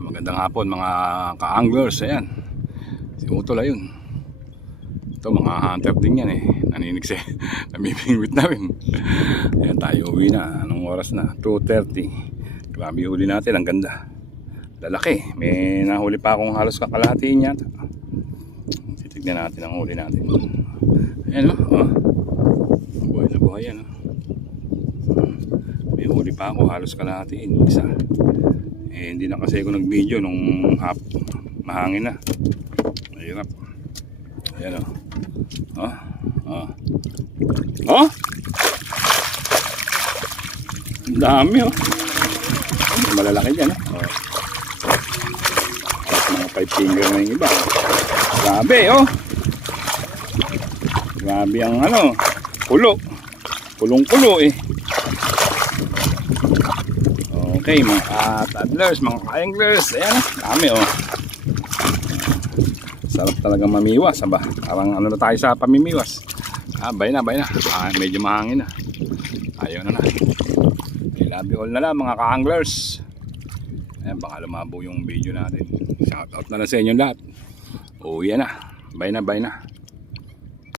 Magandang hapon mga ka-anglers. Ayan, si Utol ayun. Ito mga hunter din yan eh. Naninig siya. Namimingwit na rin. Ayan, tayo uwi na. Anong oras na? 2:30. Grabe huli natin, ang ganda. Lalaki. May nahuli pa akong halos kakalahatiin yata. Titignan natin ang huli natin. Ayan o. Buhay na buhay yan o. May huli pa ako halos kalahatiin. Isa. Eh, hindi na kasi ako nag-video nung mahangin na. Mahirap. Ayan o. Oh! Ang dami o. Malalaki dyan o. Mga 5 finger na yung iba. Grabe o. Grabe ang kulo. Kulong-kulo eh. Okay mga toddlers, mga ka-anglers. Ayan, dami oh. Sarap talaga mamiwas, aba. Parang na tayo sa pamimiwas. Bay na. Medyo mahangin na. Ayaw na. Love you all na lang mga ka-anglers. Ayan, baka lumabo yung video natin. Shoutout na lang sa inyo lahat. Yan na. Bay na.